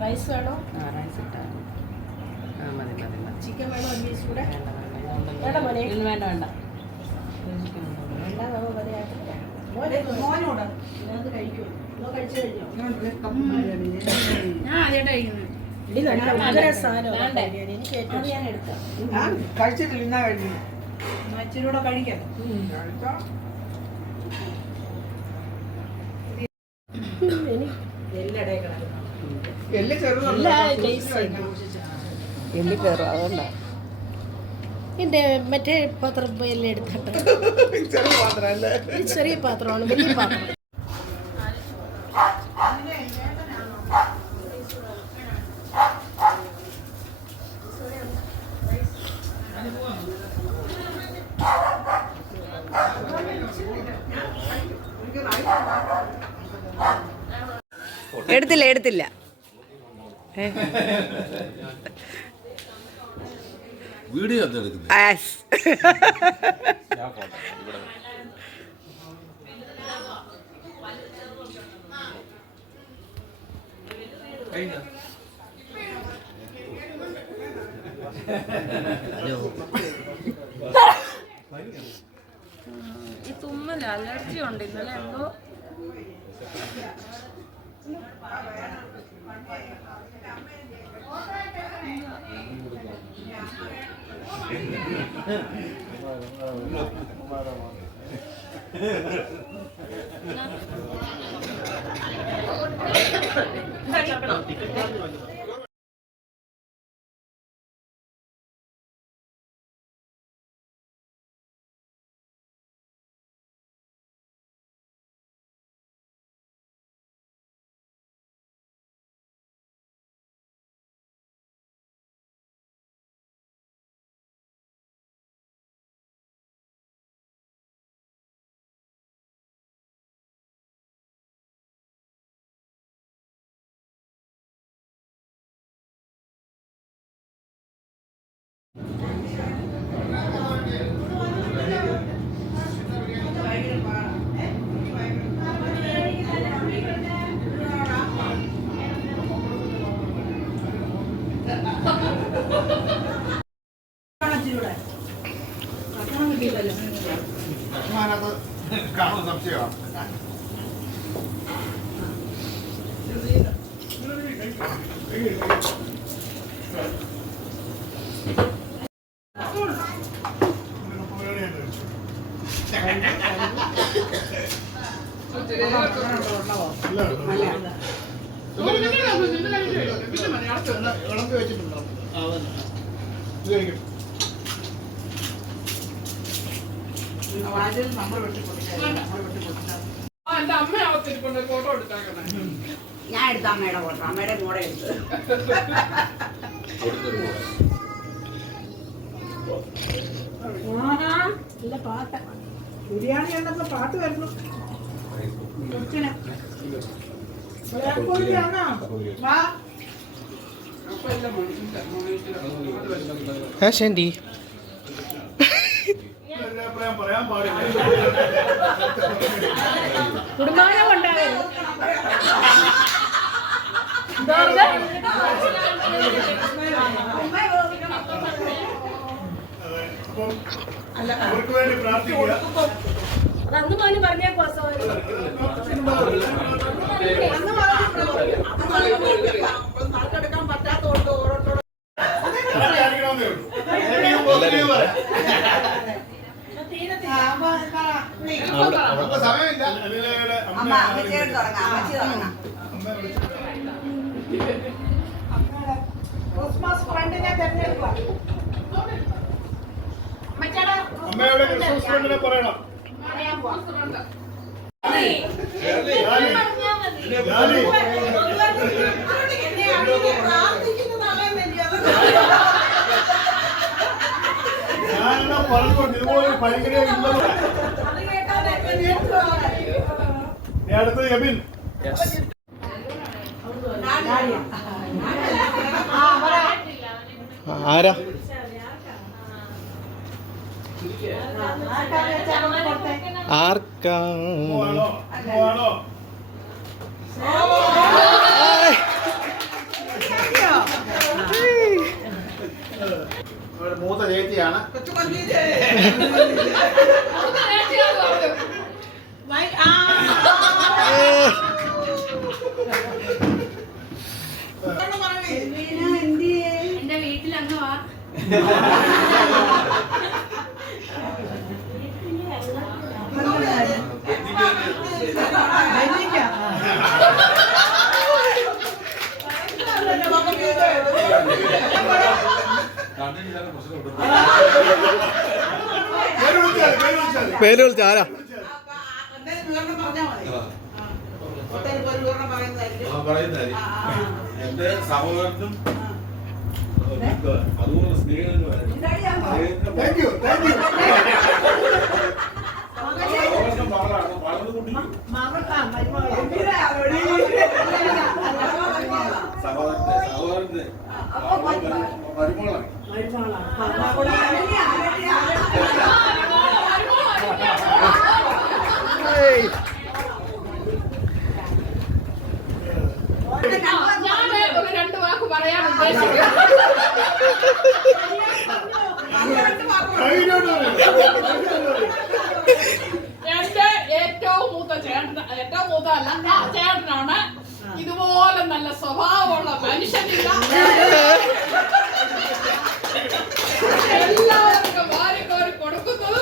Rice വേണോ? Rice ഇട്ടാൽ മതി മതി മതി. ചിക്കൻ വേണോ? ഒരു പീസ് കൂടെ വേണ്ട മോനെ. വേണ്ട വേണ്ട വേണ്ട മോനോട് ഇത് കഴിക്കുമോ? കഴിച്ചു കഴിഞ്ഞോ? ഞാൻ ആദ്യമായിട്ട് കഴിക്കുന്നത്. എനിക്ക് ഏറ്റവും ഞാൻ എടുക്കാം. കഴിച്ചിട്ടില്ല, ഇന്നാ കഴിക്കുന്നു. ഇച്ചിരൂടെ കഴിക്കാം. എല്ല് ചെറുതല്ല, എല്ലി കയറും അതുകൊണ്ടാണ്. എൻ്റെ മറ്റേ പാത്രം എല്ലാം എടുത്തിട്ട് ചെറിയ പാത്രമല്ലേ? ചെറിയ പാത്രമാണ്, വലിയ പാത്രം. എടുത്തില്ല എടുത്തില്ല. വീഡിയോ ഈ തുമ്മല അലർജി ഉണ്ട് ഇന്നലെ എന്തോ. കാണുന്ന സംശയമാണ്. വെച്ചിട്ടുണ്ടോ? ഞാൻ എടുത്ത അമ്മയുടെ ഫോട്ടോ, അമ്മയുടെ മോടെ എടുത്ത്. നല്ല പാട്ട്. ബിരിയാണി കണ്ടപ്പോ പാട്ട് വരുന്നു. ശരി പറയാൻ പാടില്ല. കുടുംബാനം ഉണ്ടാകരുത്. അവർക്ക് വേണ്ടി പ്രാർത്ഥിക്കുക. അന്ന് മോന് പറഞ്ഞേക്കോ പറ്റാത്തോണ്ട് ഓരോരുത്തരോട് സമയമില്ല. ക്രിസ്മസ് ഫ്രണ്ടിനെ തെരഞ്ഞെടുക്കുക. അമ്മയുടെ ക്രിസ്മസ് ഫ്രണ്ടിനെ പറയണം. ഞാനെന്നാ പറഞ്ഞോണ്ട് ഇതുപോലെ ഭയങ്കര അടുത്തത് യബിൻ. ആരാ ആർക്കാ പോവാണോ പോവാണോ ഇവിടെ മൂത്ത ചേച്ചിയാണ് എന്റെ വീട്ടിൽ അങ്ങ് വാ. പേര് വിളിച്ചാരാ എന്റെ സഹോദരനും അതുപോലെ സ്നേഹിതനും താങ്ക് യു സഹോദരൻ വളർന്നു കുട്ടിക്കും സഹോദരന്റെ മരുമോളാണ് ഞാൻ ഒരു രണ്ട് വാക്ക് പറയാൻ ഉദ്ദേശിക്കുന്നു. എന്റെ ഏറ്റവും മൂത്തല്ല ചേട്ടനാണ്. ഇതുപോലെ നല്ല സ്വഭാവമുള്ള മനുഷ്യനില്ല. എല്ലാവർക്കും വാരിക്കോരി കൊടുക്കുന്നത്.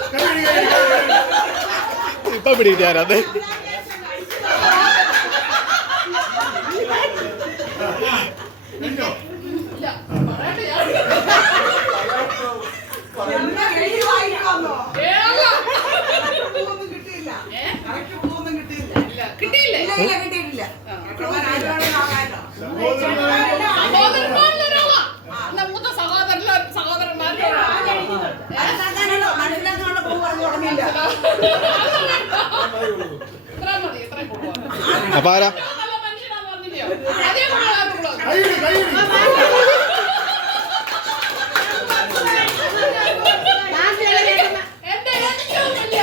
ഇപ്പൊ പിടിക്കാരത് ഇല്ല, പറയട്ടെ ഞാൻ. കിട്ടിയില്ലേ? സഹോദരന്മാരിലൊരാളാ. എന്നാ മൂത്ത സഹോദരന്മാരിൽ ഇത്രയും മതി, ഇത്രയും കൊടുക്കുക. അപ്പൊ ആരാ നല്ല മനുഷ്യനാന്ന് പറഞ്ഞില്ലയോ? അതേ കൊള്ളാറുള്ളൂ. എന്റെ ഏറ്റവും വലിയ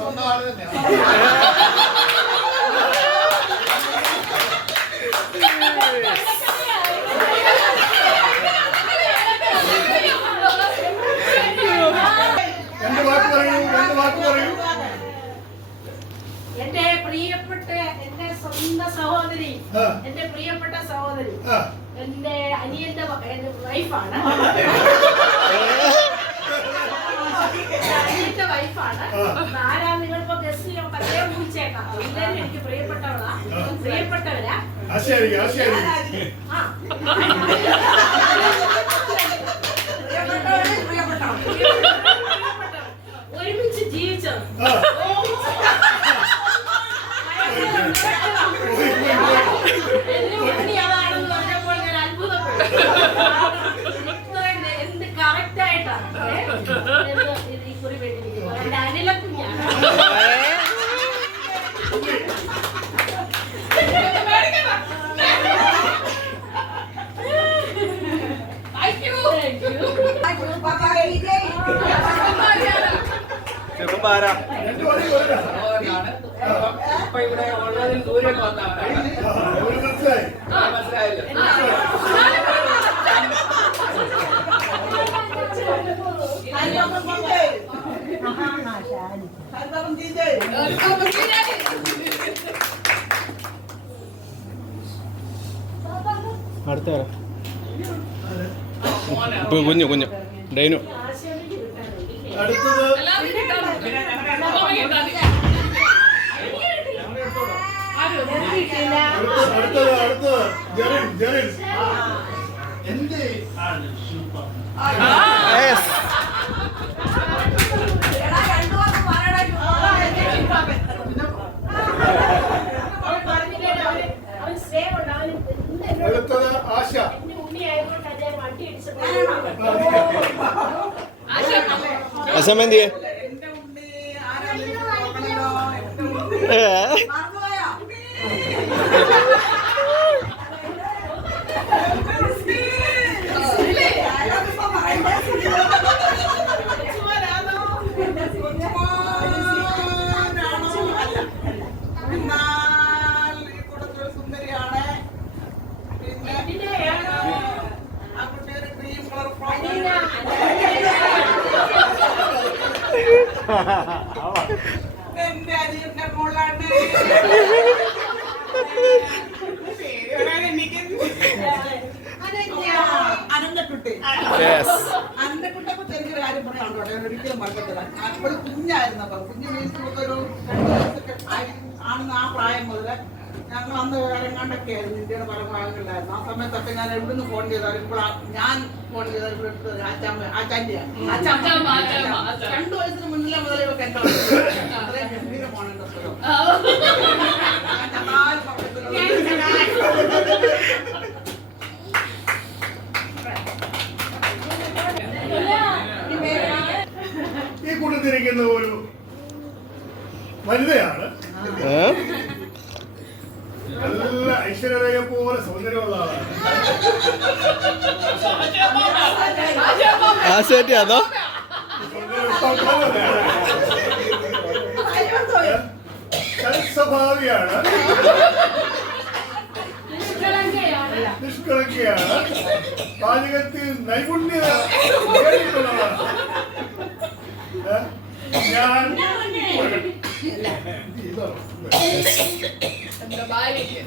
സ്വന്തം ആള് തന്നെയാണ് രണ്ട് വാക്ക് പറയൂ എന്റെ പ്രിയപ്പെട്ട എന്റെ സ്വന്തം സഹോദരി, എന്റെ പ്രിയപ്പെട്ട സഹോദരി, എന്റെ അനിയന്റെ വൈഫാണ്. അനിയന്റെ വൈഫാണ്. ആരാ നിങ്ങളിപ്പോ ഗസ്റ്റ് ചെയ്യാൻ പറ്റേ വിളിച്ചേക്കാം. എല്ലാവരും എനിക്ക് പ്രിയപ്പെട്ടവളാ, പ്രിയപ്പെട്ടവരാ. ഒരുമിച്ച് ജീവിച്ചത് അതാണെന്ന് പറഞ്ഞപ്പോൾ ഞാൻ അത്ഭുതപ്പെട്ടു. എന്ത് കറക്റ്റ് ആയിട്ടാണ് ഈ കുറി വേണ്ടിയിരിക്കുന്നത്. എന്റെ അനിലക്കുഞ്ഞാണ്. ചെറുപ്പാരാ ഇപ്പൊ ഇവിടെ ഓൺലൈനിൽ ദൂരെ മനസ്സിലായില്ലേ? അടുത്ത കുഞ്ഞു ഡൈനു അടുത്തത് ജെറിൻ എന്റെ അടുത്തത് ആശ അസമന്തിയെ യെസ്. അന്റെ കുട്ടപ്പത്തെ എനിക്കൊരു കാര്യം പറയാനുണ്ടോ? ഞാൻ ഒരിക്കലും മറക്കത്തില്ല. അപ്പോൾ കുഞ്ഞായിരുന്നപ്പോൾ കുഞ്ഞു മീൻസ് ഒരു 2 വയസ്സൊക്കെ ആണെന്ന് ആ പ്രായം മുതൽ ഞങ്ങൾ അന്ന് ഇറങ്ങാണ്ടൊക്കെ ആയിരുന്നു. ഇന്ത്യയുടെ പല ഭാഗങ്ങളിലായിരുന്നു. ആ സമയത്തൊക്കെ ഞാൻ എവിടുന്ന് ഫോൺ ചെയ്താലും ഇപ്പോൾ ഞാൻ ഫോൺ ചെയ്താൽ ഇവിടെ എടുത്തത് ആച്ചാൻ്റെയാണ്. 2 വയസ്സിന് മുന്നിലെ മുതലേ ഇവർക്ക് എൻ്റെ അത്രയും ഗംഭീര ഫോണുണ്ട്. ഈ കൂട്ടത്തിരിക്കുന്ന ഒരു വനിതയാണ്. നല്ല ഐശ്വര്യയെ പോലെ സൗന്ദര്യമുള്ള ആളാണ്. ആശാറ്റി അതോ സ്വഭാവിയാണ്, നിഷ്കളങ്കയാണ്, പാചകത്തിൽ നൈപുണ്യത നേടിയിട്ടുള്ളതാണ്. ഞാൻ എന്റെ ഭാര്യയ്ക്ക്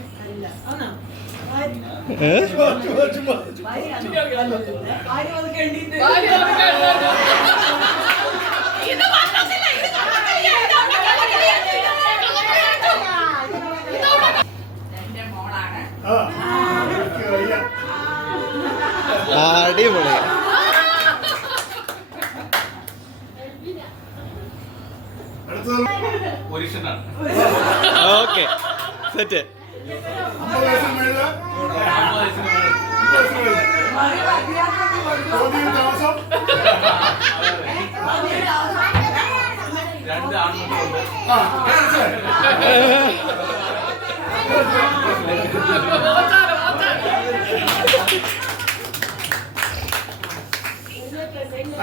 എന്റെ മോളാണ്. അടിപൊളി. പുരുഷനാണ്. Okay set. 50 വയസ്സിന് മേളില് ജോലിയിൽ താമസം, 2 ആൺമക്കളുണ്ട്.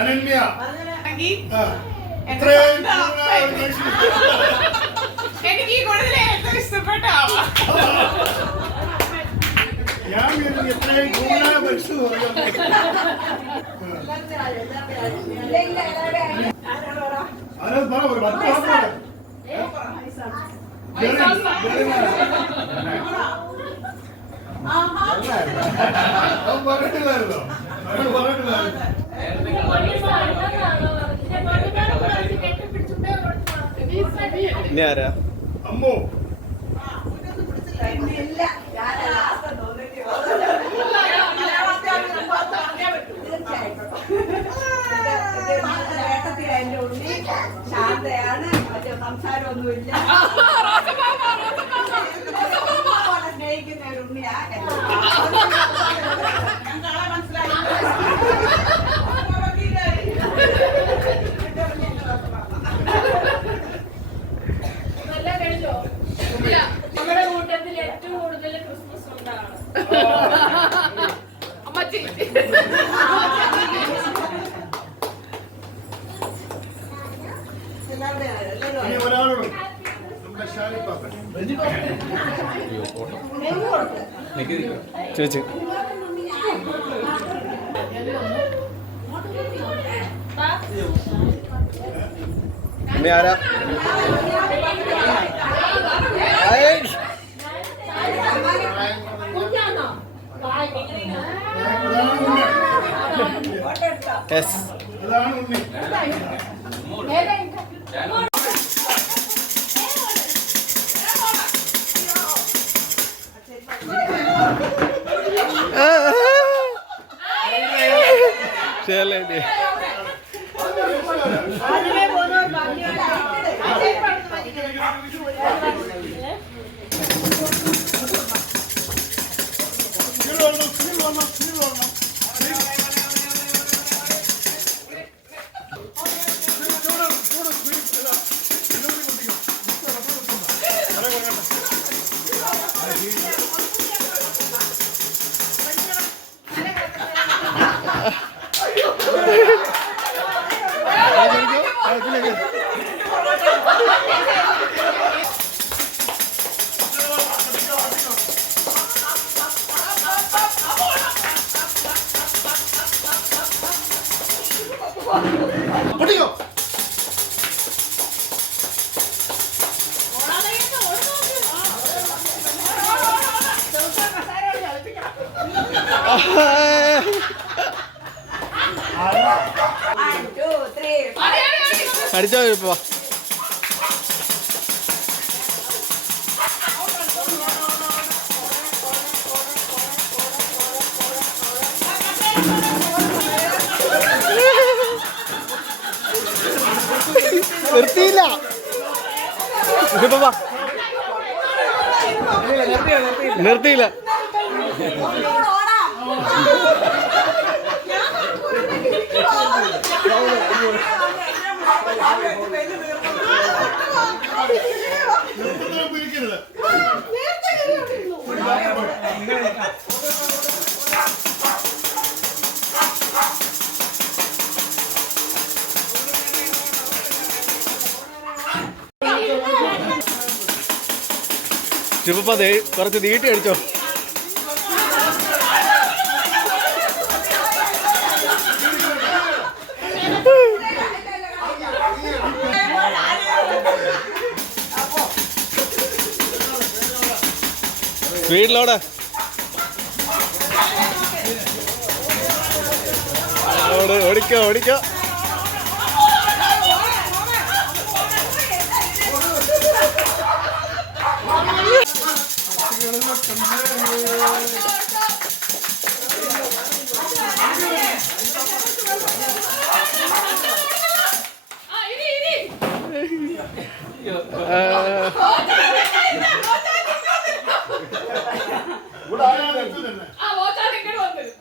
അനന്യ. ഇത്രയും എനിക്ക് ഈ കൂടുതൽ ഏറ്റവും ഇഷ്ടപ്പെട്ട ആളാ. ഞാൻ എത്രയും കൂടുതൽ പരിശുദ്ധ പറയാം. അതിനകത്ത് പറ ഒരു 10 വാക്ക് അവൻ പറഞ്ഞിട്ടില്ലായിരുന്നോ? അവൻ പറഞ്ഞിട്ടില്ലായിരുന്നു. ഇനി ആരാ? അമ്മോ എന്റെ ഉണ്ണി ശാന്തയാണ്, മറ്റേ സംസാരമൊന്നുമില്ല, സ്നേഹിക്കുന്ന ഒരു ഉണ്ണിയാ. മനസ്സിലായി. നമ്മുടെ കൂട്ടത്തിൽ ഏറ്റവും കൂടുതൽ ക്രിസ്മസ് ഉണ്ടാണ് അമ്മച്ചി. ഇനി ഒരാളോട് നമ്മുടെ ഷാനിപ്പാപ്പൻ. ചേച്ചി ഇനി ആരാ? യെസ്. അതാണ് ഉണ്ണി. ശരി. പൊട്ടിക്കോ. അടിച്ചോ ഇപ്പൊ നിർത്തിയില്ല നിർത്തിയില്ല പിരിക്കരുത്. ചുപ്പ കുറച്ച് നീട്ടി അടിച്ചോ. സ്പീഡിലോടെ ഓടിക്കോ ഓടിക്കോ. ഇവിടെ ആരാണ് വെച്ചത് തന്നെ?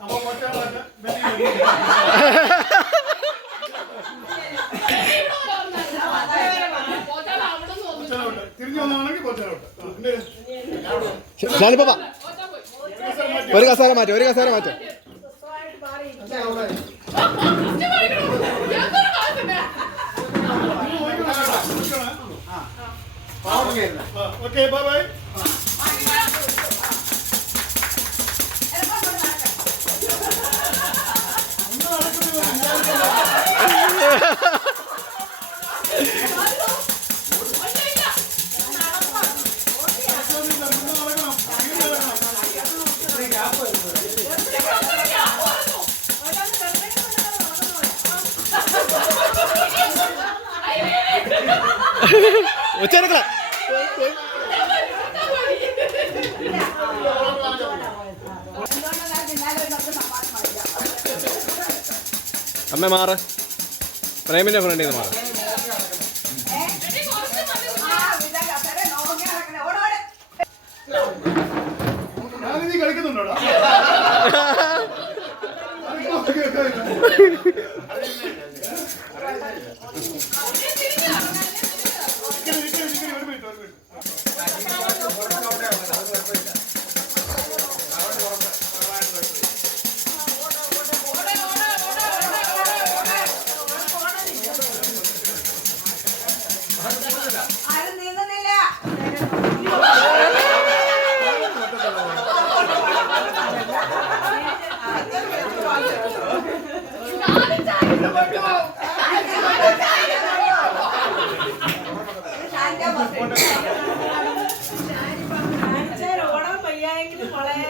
അപ്പൊ കൊച്ചാളൊക്കെ തിരിഞ്ഞു വന്നാണെങ്കിൽ കൊച്ചാലോട്ട്. ഷാനിപ്പ ഒരു കസാര മാറ്റം ഒരു കസാര മാറ്റം. Okay bye bye. ഒച്ചെടുക്കള അമ്മ മാറ്. പ്രേമിന്റെ ഫ്രണ്ടിൽ നിന്ന് മാറ്. ഞാനിനി കളിക്കുന്നുണ്ടോടാ? ഓടാൻ വയ്യായെങ്കിലും വളരെ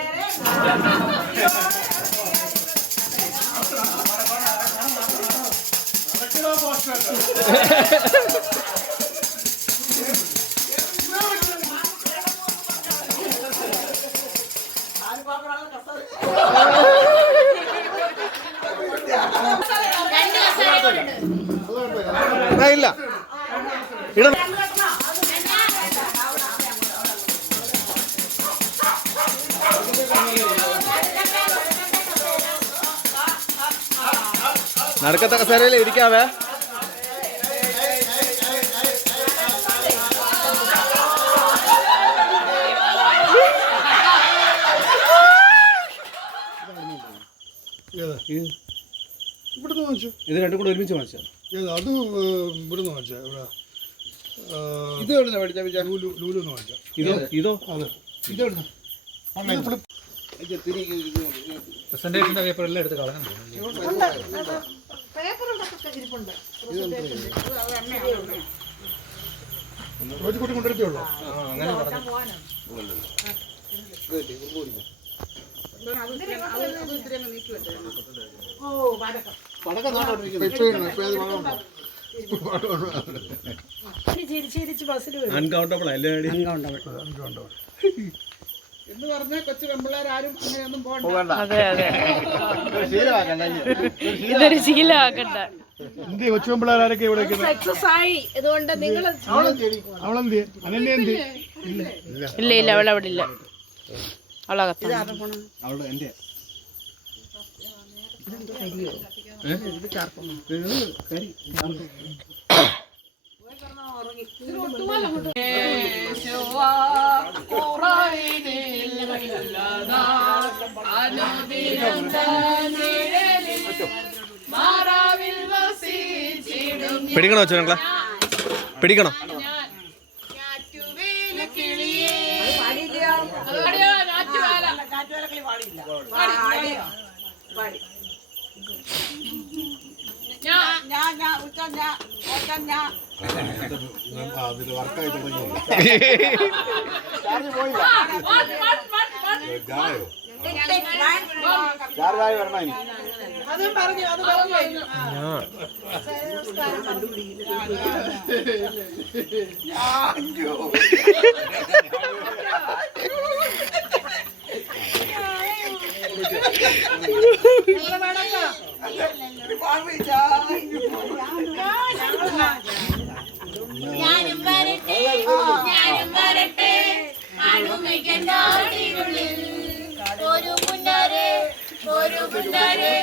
ഇല്ല ഇട നടക്കത്ത കസേരയിൽ ഇരിക്കാവേ. ഇവിടുന്ന് വാങ്ങിച്ചു. ഇത് രണ്ടും കൂടെ ഒരുമിച്ച് വാങ്ങിച്ചോ? അത് ഇവിടുന്ന് വാങ്ങിച്ച ഇവിടെ ഇത് എവിടുന്ന മേടിച്ച? ലൂലൂന്ന് വാങ്ങിച്ച. ഇതോ ഇതോ അതെ ഇതെവിടുന്ന പ്രസന്റേഷന്റെ പേപ്പർ എല്ലാം എടുത്ത് കളഞ്ഞു. റോജിക്കുട്ടി കൊണ്ടുവരത്തേ ഉള്ളൂ. അങ്ങനെ അത് ഇത്തിരി അങ്ങ് നീക്കി വെച്ചേ. ഓ വടക്കം. ചിരിച്ചിരിച്ച് ബസ്സിൽ വരും. അൺകൗണ്ടബിൾ അല്ലേ? എന്ന് പറഞ്ഞാൽ കൊച്ചു പെമ്പിള്ളേരാരും അങ്ങനെയൊന്നും പോകണ്ട. അതെ അതെ, ഇതൊരു ശീലമാക്കണ്ട. കൊച്ചുപിള്ളേരൊക്കെ ഇവിടെ സക്സസ് ആയി. ഇതുകൊണ്ട് നിങ്ങൾ അവളെന്ത് അനന്യ എന്ത് ഇല്ല ഇല്ല, അവൾ അവിടെ ഇല്ല, അവളകത്ത്. അവളുടെ എൻ്റെ പിടിക്കണോ ചോങ്ങളെ? പിടിക്കണം. അതിൽ വർക്കായി തുടങ്ങി വരണം ഇനി. അതും പറഞ്ഞു, അത് പറഞ്ഞു. ഞാനും വരട്ടെ, ഞാനും വരട്ടെ, അടുമിക്കണ്ടാടിനുള്ളിൽ ഒരു പുന്നാരെ, ഒരു പുന്നാരെ.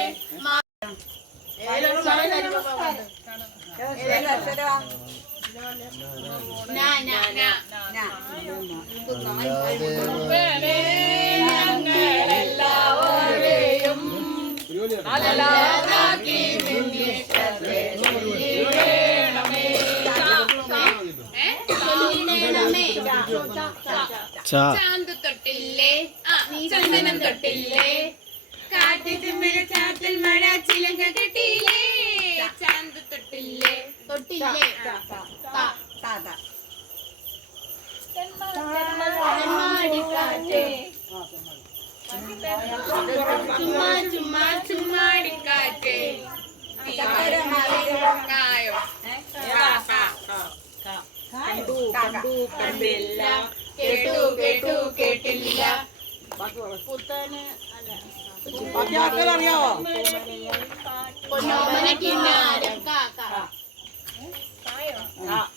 ഞങ്ങളെല്ലാവരെയും അലലാക്കി ചാന്ത് തൊട്ടില്ലേ, ചന്ദനം തൊട്ടില്ലേ, കാറ്റിൽ മഴ, ചാറ്റൽ മഴ, ചിലങ്ക കെട്ടില്ലേ, ചാന്ത് തൊട്ടില്ലേ, തൊട്ടില്ലേ, ചുമ്മാ ചുമ്മാ ചുമ്മാടിക്കാറ്റേ, കായോ കണ്ടു കണ്ടു കണ്ടില്ല, കേട്ടു കേട്ടു കേട്ടില്ല, അറിയാവോ? പൊന്നോമന കിന്നാരം,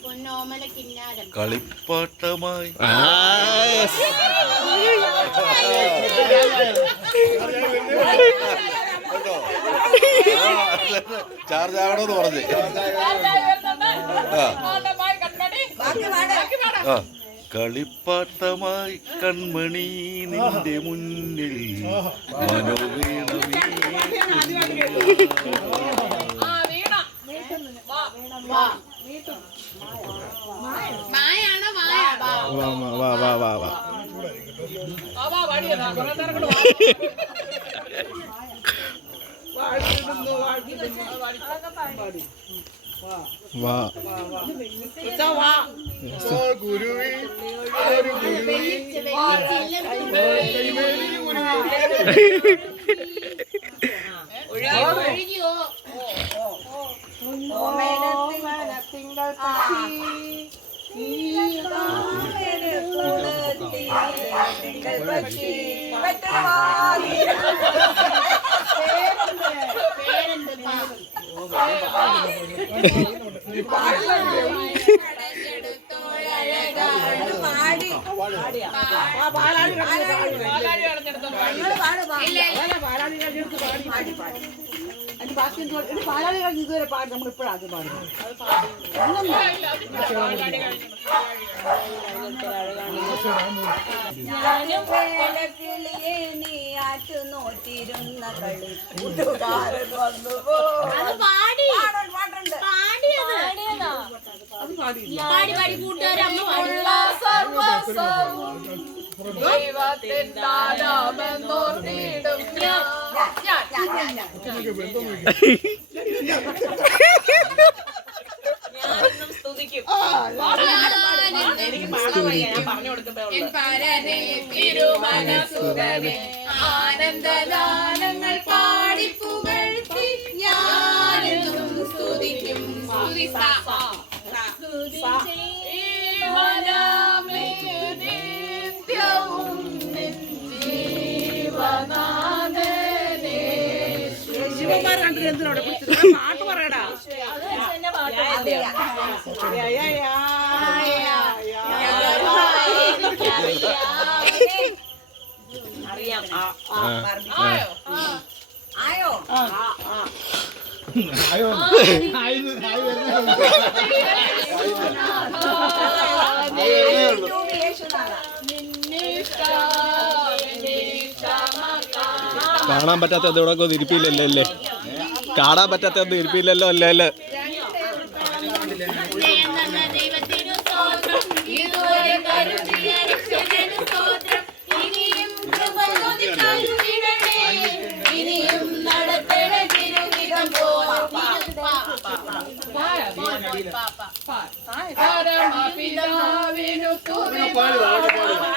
പൊന്നോമന കിന്നാരം, കളിപ്പാട്ടമായി ചാർജ് ആവണമെന്ന് പറഞ്ഞേ. കളിപ്പാട്ടമായി കൺമണി നിന്റെ മുന്നിൽ മനോവേണമേ. മായാണോ മായ? വാ വാ വാ വാ. വാ ഗുരുവി ഒഴുകിയോ തിങ്കൾ പാലാളികൾ ഇതുവരെ പാടി, നമ്മളിപ്പോഴാണ് പാടുന്നത്. ഞാനും വേലക്കിളിയെ നീ ആറ്റു നോട്ടിരുന്ന കളി കൂട്ടുകാരൻ വന്നു സ്തുതിക്കും. എനിക്ക് പാടാൻ വയ്യ, ഞാൻ പറഞ്ഞു കൊടുക്കുമ്പോ എൻ പരനേ തിരുമനസുതനേ ആനന്ദദാനങ്ങൾ പാടിപ്പുകഴ്ത്തി ഞാനെന്നും സ്തുതിക്കും. ജീവനാമേ നിത്യവും നിൻ ജീവനാഥനേ. ശിവന്മാർ കണ്ടിട്ട് എന്തിനോടെ പാട്ട് പറയടാ. അറിയാം. ആയോ ആയോ കാണാൻ പറ്റാത്ത എന്തോടൊക്കെ ഒന്നും ഇരിപ്പില്ലല്ലോ അല്ലേ? കാണാൻ പറ്റാത്ത ഒന്നും ഇരിപ്പില്ലല്ലോ അല്ലേ അല്ലേ?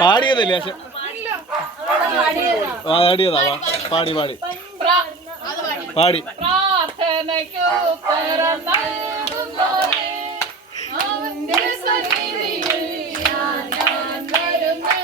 പാടിയതല്ലേ പാടിയതാ പാടി പാടി പാടി പ്രാർത്ഥനയ്ക്കു ഉത്തരം നൽകുന്നോരേ, അവന്റെ സന്നിധിയിൽ ഞാൻ വരുന്നേ.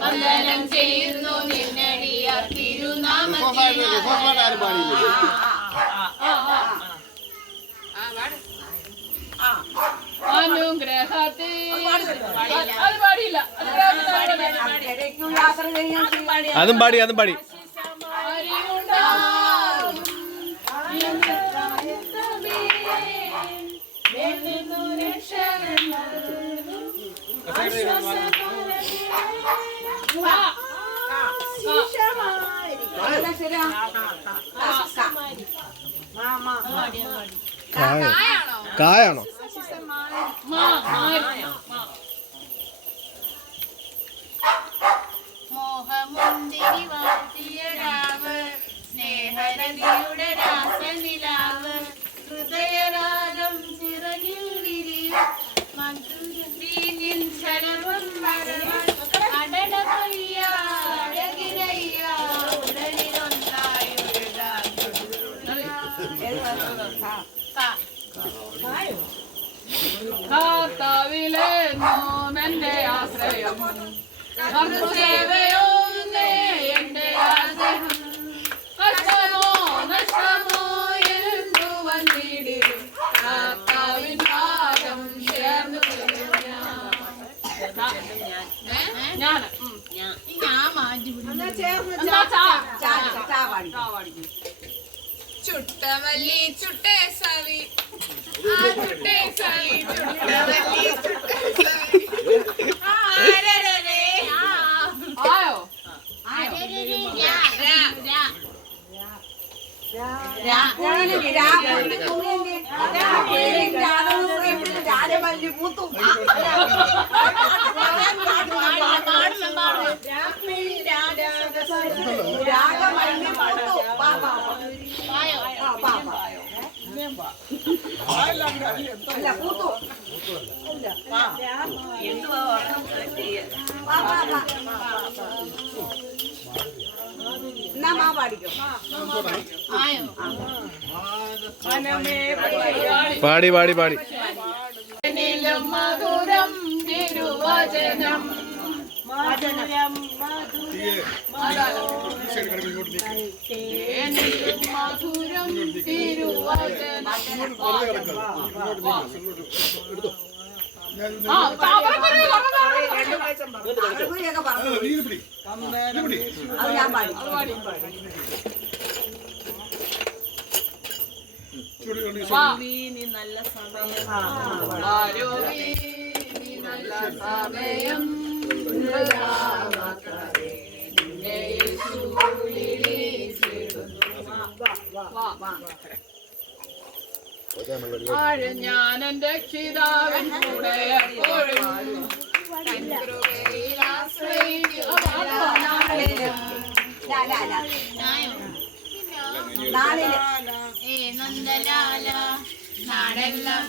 വന്ദനം ചെയ്യുന്നു നിന്നടിയാർ തിരുനാമത്തിൽ. അനുഗ്രഹത്തിൽ അത് പാടിയില്ല. അതും പാടി അതും പാടി. കായാണോ? മോഹമുന്തിരി വാഴ്ത്തിയ രാവ്, സ്നേഹനദിയുടെ രാസനിലാവ്, ഹൃദയരാഗം ചിറകിൽ വിരിയും മധുരത്തിൻ ശരവം മരവൻ അടടകൊയ്യ അഴകിരയ്യ ഉടലിലൊന്നായുഴകാൻ കർത്താവിലെന്നും എന്റെ ആശ്രയം, സേവയോന്നേ എന്റെ ആഗ്രഹം. കഷ്ടമോ നഷ്ടമോ എന്തു വന്നിടും കർത്താവിൻ പാദം ചേർന്നു ചുട്ടമല്ലി ചുട്ടേ സവി ആ ചുട്ടേ സവി ചുട്ടമല്ലി ചുട്ടേ സവി ആയോ പാടി പാടി പാടി. മധുരം തിരുവചനം മധുരം തിരുവചനം. നല്ല സമയം ആഴം ഞാൻ എന്റെ രക്ഷിതാവിൻ കൂടെ എപ്പോഴും കൃപയിൽ ആശ്രയിക്കും. നാടെല്ലാം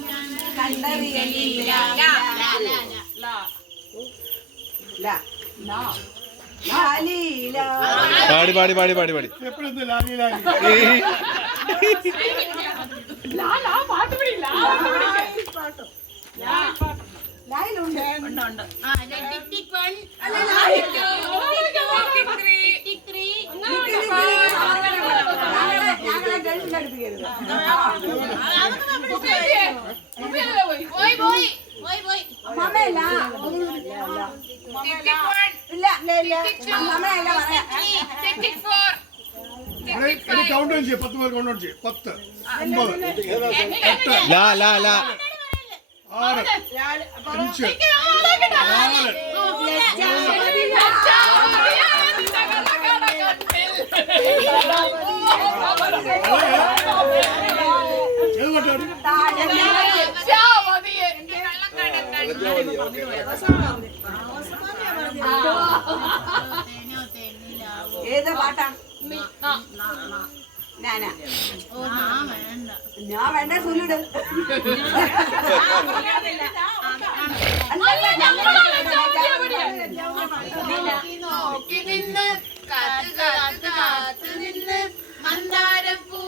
പാടി പാടി പാടി പാടി പാടി എപ്പോഴെന്ത് ലാലി ലാലി പാട്ട് പിടിയില്ല. കൗണ്ട് ചെയ്യും 10 പേർ കൗണ്ട് ചെയ്യും 10 9 ലാ ലാ ലാ 6 5 ഏതാ പാട്ടാ? ഞാനാ ഞാൻ വേണ്ട സുലിട് നോക്കി നിന്ന് കാത്ത് കാത്ത് കാത്ത് നിന്ന് മന്ദാരപ്പൂ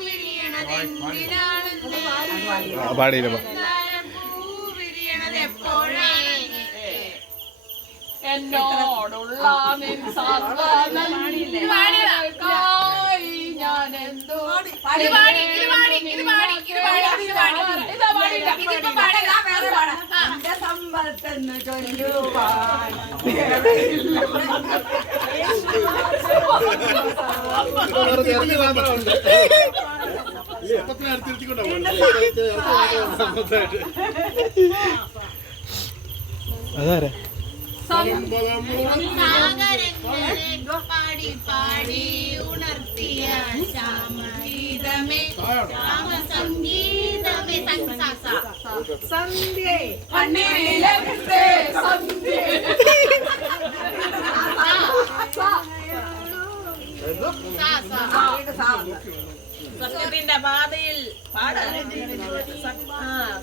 വിരിയണതെന്തിനാണെന്ന് പാടിയില്ല മന്ദാരപ്പൂ വിരിയണത് എപ്പോഴേ എന്നോടുള്ള നിൻ സാന്ത്വനങ്ങൾക്കായി ഞാൻ എന്തോ സമ്പത്തെന്ന് ചൊല്ലുവാൻ അതാരാ പാടി പാടി ഉണർത്തിയ ശ്യാമഗീതമേ ശ്യാമസംഗീതമേ സന്ധ്യ സത്യത്തിന്റെ പാതയിൽ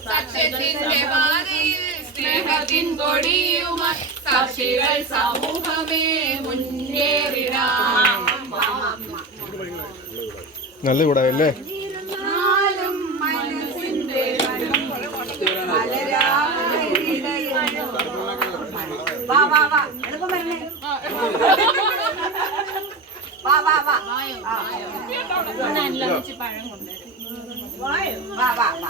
സത്യത്തിന്റെ പാതയിൽ സ്നേഹത്തിൻ കൊടിയുമായി സാക്ഷികൾ സമൂഹമേ മുന്നേറിടാം. നല്ല കൂടെ അല്ലേ മനസ്സിന്റെ വാ വാ വാ എളുപ്പം വരണേ വാ വാ വാ പഴം കൊണ്ടുവരും. വാ വാ വാ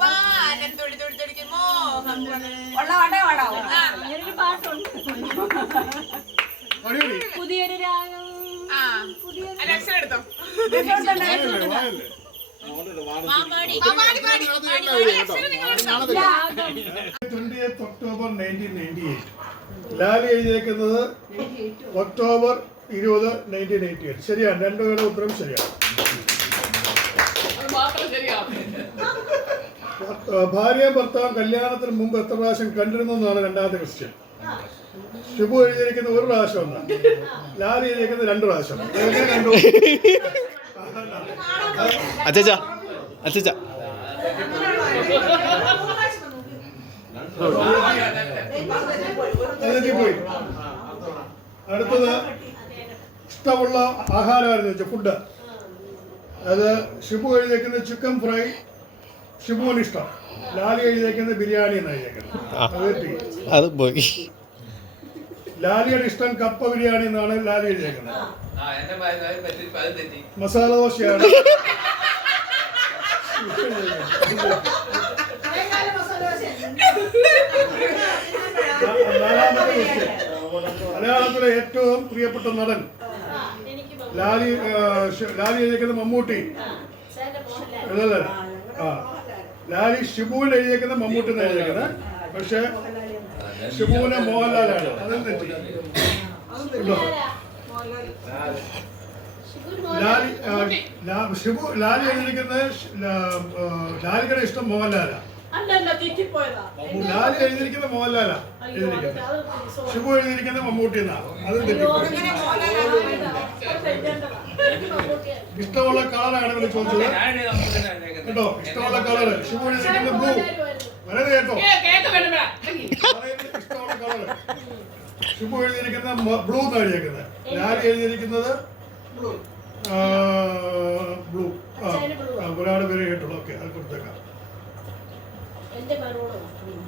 വാനം തുടി തുടി തുടിക്കും മോഹം ഉള്ള പാട്ടേ പാടാവോ? ഇങ്ങനൊരു പാട്ടുണ്ട്. പുതിയൊരു രാഗം. അക്ഷരം എടുത്തോ. മാമാടി. 20th October 1998 ലാലി എഴുതിയേക്കുന്നത് ഒക്ടോബർ 20 1988 ശരിയാണ്. രണ്ടുപേരുടെ ഉത്തരം ശരിയാണ്. ഭാര്യയും ഭർത്താവും കല്യാണത്തിന് മുമ്പ് എത്ര പ്രാവശ്യം കണ്ടിരുന്നു എന്നാണ് രണ്ടാമത്തെ ക്വസ്റ്റ്യൻ. ശുഭു എഴുതിയിരിക്കുന്ന ഒരു പ്രാവശ്യം ഒന്നാണ്, ലാലി എഴുതിയിരിക്കുന്നത് 2 പ്രാവശ്യം. അച്ഛാ അച്ഛാ പോയി. അടുത്തത് ഇഷ്ടമുള്ള ആഹാരമായിരുന്നു ഫുഡ്. അത് ഷിബു എഴുതിയേക്കുന്നത് ചിക്കൻ ഫ്രൈ, ഷിബുവിന് ഇഷ്ടം. ലാലി എഴുതിയേക്കുന്നത് ബിരിയാണി എന്ന് എഴുതിയേക്കുന്നത്. അത് പോയി. ലാലിയുടെ ഇഷ്ടം കപ്പ ബിരിയാണി എന്നാണ് ലാലി എഴുതിയേക്കുന്നത്. മസാല ദോശയാണ്. നാലാമത്തെ ക്വസ്റ്റ്യൻ, മലയാളത്തിലെ ഏറ്റവും പ്രിയപ്പെട്ട നടൻ ലാലി എഴുതിയേക്കുന്നത് മമ്മൂട്ടി. അല്ലല്ല, ലാലി ഷിബുവിന് എഴുതിയേക്കുന്നത് മമ്മൂട്ടി എന്ന് എഴുതിയേക്കുന്നത്. പക്ഷെ ഷിബുവിനെ മോഹൻലാലാണ്. അതും തെറ്റി. ഷിബു ലാലി എഴുതിയിരിക്കുന്നത് ലാലിയുടെ ഇഷ്ടം മോഹൻലാലാ. അല്ലല്ല തെറ്റിപ്പോയതാ. ലാലി എഴുതിയിരിക്കുന്ന മോഹൻലാലാ എഴുതിയിരിക്കുന്നത്. ഷിബു എഴുതിയിരിക്കുന്നത് മമ്മൂട്ടി എന്നാ. അത് ഇഷ്ടമുള്ള കളറാണ് ഇവിടെ ചോദിച്ചത് കേട്ടോ. ഇഷ്ടമുള്ള കളറ് ഷിബു എഴുതിയിരിക്കുന്നത് ബ്ലൂ. വളരെ കേട്ടോ, ഇഷ്ടമുള്ള കളറ് ഷിബു എഴുതിയിരിക്കുന്നത് ബ്ലൂ എന്ന് എഴുതിയിരിക്കുന്നത്. ലാലി എഴുതിയിരിക്കുന്നത് ബ്ലൂ. ഒരാള് പേര് കേട്ടുള്ളൂ. ഓക്കെ, അത് കൊടുത്തേക്കാം.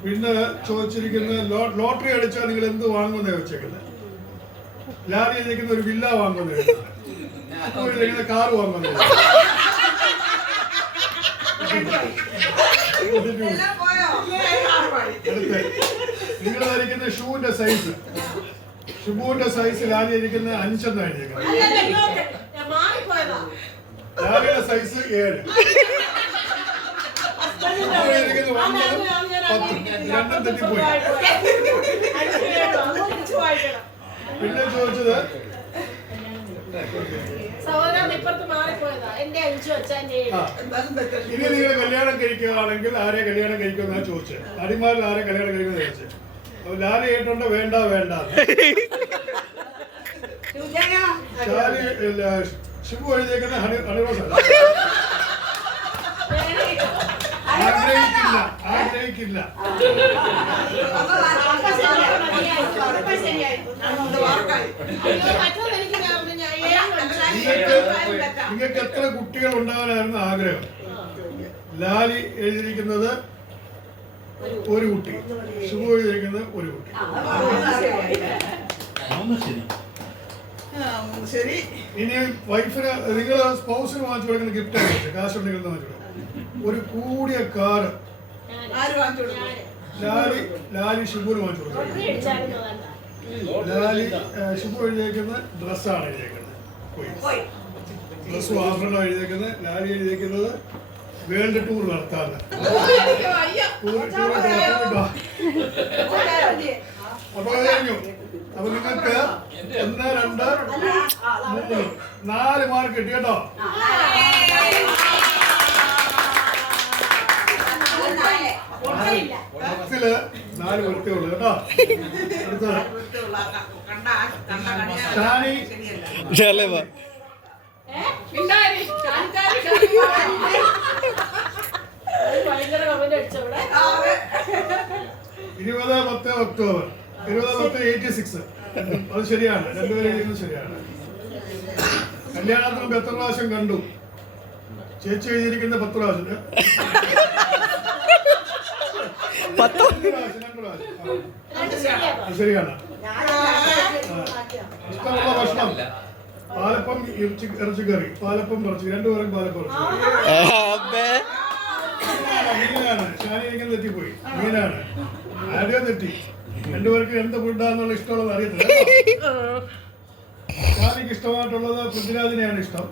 പിന്നെ ചോദിച്ചിരിക്കുന്നത് ലോട്ടറി അടിച്ചാൽ നിങ്ങൾ എന്ത് വാങ്ങുമെന്ന് വെച്ചേക്കുന്നത്. ലാലി എഴുതിയിരിക്കുന്ന ഒരു വില്ല വാങ്ങുമെന്ന് എഴുതിയിരിക്കുന്ന കാറ് വാങ്ങുമെന്ന്. നിങ്ങൾ ധരിക്കുന്ന ഷൂവിന്റെ സൈസ്, ഷിബുവിന്റെ സൈസ് ലാലി ഇരിക്കുന്ന 5 എന്നാണ് എഴുതിയിരിക്കുന്നത്. ലാലിയുടെ സൈസ് 7. രണ്ടും തെറ്റിപ്പോയി. പിന്നെ ചോദിച്ചത് ഇനി നിങ്ങൾ കല്യാണം കഴിക്കുകയാണെങ്കിൽ ആരെ കല്യാണം കഴിക്കുമെന്നാ ചോദിച്ചത്. നടിമാരിൽ ആരെ കല്യാണം കഴിക്കുമെന്ന് ചോദിച്ചത്. അപ്പൊ ലാലി കേട്ടോണ്ട് വേണ്ട വേണ്ട. ഷിബു എഴുതിയേക്കുന്ന ഹണിറോസല്ല. ആഗ്രഹിക്കില്ല, ആഗ്രഹിക്കില്ല. നിങ്ങൾക്ക് എത്ര കുട്ടികൾ ഉണ്ടാകാനായിരുന്നു ആഗ്രഹം? ലാലി എഴുതിയിരിക്കുന്നത് ഒരു കുട്ടി, ഷിബു എഴുതിയിരിക്കുന്നത് ഒരു കുട്ടി. ശരി. ഇനി വൈഫിന് നിങ്ങൾ സ്പൗസിന് വാങ്ങിച്ചു കൊടുക്കുന്ന ഗിഫ്റ്റ് ആയിട്ട് കാശുണ്ടെങ്കിൽ വാങ്ങിച്ചു കൊടുക്കും. ഒരു കൂടിയ കാറ് ലാലി ഷിബുവിന് വാങ്ങിച്ചു കൊടുക്കും. ലാലി ഷിബു എഴുതിയേക്കുന്ന ഡ്രസ്സാണ് എഴുതിയേക്കുന്നത്. ഡ്രസ്സും ആഭരണം എഴുതിയേക്കുന്നത്. ലാലി എഴുതിയേക്കുന്നത് വേൾഡ് ടൂർ നടത്താറ്. അപ്പൊ കഴിഞ്ഞു. അപ്പൊ നിങ്ങൾക്ക് 1, 2, 3, 4 മാർക്ക് കിട്ടി കേട്ടോ. ില് 4 വൃത്തിയുള്ളു കേട്ടോ. അടുത്തത് ഷാനി. ഇരുപത് 10 ഒക്ടോബർ 2010 അത് ശരിയാണ്. രണ്ടുപേരും ശരിയാണ്. കല്യാണത്തിന് മുമ്പ് എത്ര പ്രാവശ്യം കണ്ടു? ചേച്ചി എഴുതിയിരിക്കുന്ന 10 പ്രാവശ്യം. 2 പ്രാവശ്യം ശരിയാണ്. ഇഷ്ടമുള്ള ഭക്ഷണം പാലപ്പം ഇറച്ചിക്കറി. പാലപ്പം ഇറച്ചി, 2 പേരും പാലപ്പം ഇറച്ചി. മീനാണ്. ഷാനിയിരിക്കുന്ന തെറ്റിപ്പോയി. മീനാണ്. ആദ്യം തെറ്റി. 2 പേർക്ക് എന്ത് ഫുഡാന്നുള്ള ഇഷ്ടമുള്ളത് അറിയത്തില്ല. ഷാനിക്ക് ഇഷ്ടമായിട്ടുള്ളത് പൃഥ്വിരാജിനെയാണ് ഇഷ്ടം.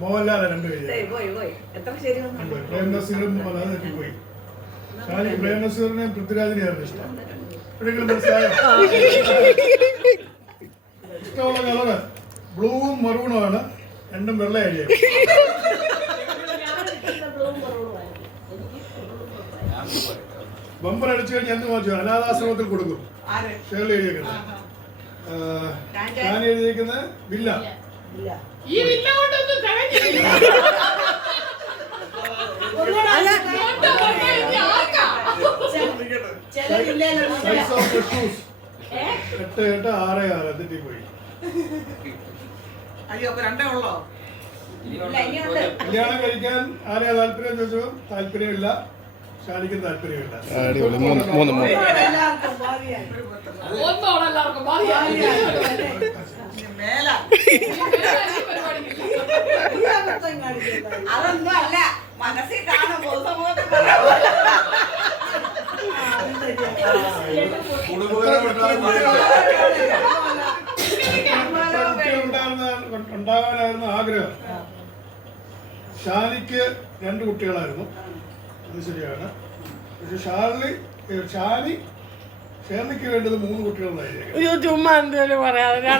മോഹൻലാൽ 2 പേര്. പ്രേം നസീറും മോഹൻലാൽ തെറ്റിപ്പോയി. ഷാനിക്ക് പ്രേം നസീറിനെയും പൃഥ്വിരാജിനെയാണ് ഇഷ്ടം. എപ്പോഴെങ്കിലും മനസ്സിലായോ? ഇഷ്ടമുള്ള കളറ് ബ്ലൂവും മറൂണുമാണ്. 2ഉം വെള്ളയരിയാണ്. ബമ്പർ അടിച്ചു കഴിഞ്ഞാൽ എന്ത് വാങ്ങിച്ചു? അനാഥാശ്രമത്തിൽ കൊടുക്കും. ഷേർലി എഴുതിയേക്കുന്നത്. ഞാൻ എഴുതിയേക്കുന്നത് villa. Size of the shoes 8, 8, 6, 6 തെറ്റിപ്പോയി. അയ്യോ, 2 ഉള്ളോ? കല്യാണം കഴിക്കാൻ ആരെയാ താല്പര്യം ചോദിച്ചു. താല്പര്യമില്ല. ഷാനിക്കും താല്പര്യമില്ല. അതൊന്നും അല്ല, മനസ്സിൽ കാണും. ഉണ്ടാകാനായിരുന്നു ആഗ്രഹം. ഷാനിക്ക് 2 കുട്ടികളായിരുന്നു. അത് ശരിയാണ്. പക്ഷെ ഷേർലിക്ക് വേണ്ടത് 3 കുട്ടികളായിരിക്കും. അയ്യോ ചുമ്മാ എന്തേലും പറയാതെ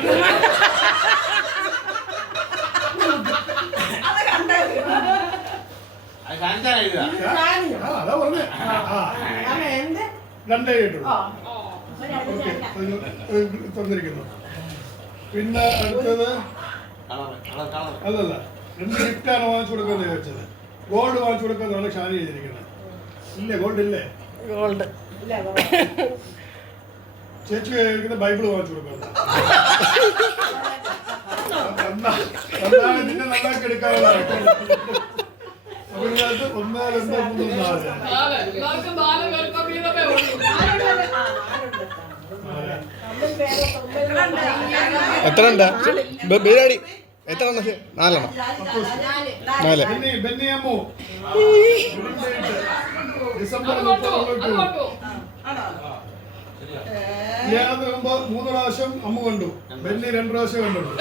അത് കണ്ടത് അതാ പറഞ്ഞേ. രണ്ടേ കേട്ടുള്ളൂ. ഓക്കെ, തന്നിരിക്കുന്നു. പിന്നെ അടുത്തത് അല്ലല്ല, 2 ഗിഫ്റ്റാണ് വാങ്ങിച്ചു കൊടുക്കുന്നത് ചോദിച്ചത്. ഗോൾഡ് വാങ്ങിച്ചു കൊടുക്കുന്നതാണ് ഷാനി ചെയ്തിരിക്കുന്നത്. ഇല്ലേ, ഗോൾഡ് ഇല്ലേ? ഗോൾഡ് ചേച്ചി കഴിക്കുന്ന ബൈബിള് വാങ്ങിച്ചു കൊടുക്കുന്നത്. നിന്നെ നന്നാക്കി എടുക്കാവുന്നതാണ്. 1, 2, 3, 4. എല്ലാവർക്കും ബാല പേർക്കും വീതമേ ഉള്ളൂ. എത്ര ഉണ്ട് ബിരിയാണി? എത്ര എണ്ണം? 4 എണ്ണം. 4. ബെന്നിയമ്മു ഡിസംബർ അത് 30 കൊണ്ടു. കല്യാണത്തിന് മുമ്പ് 3 പ്രാവശ്യം അമ്മ കണ്ടു. ബെന്നി 2 പ്രാവശ്യം കണ്ടുള്ളൂ.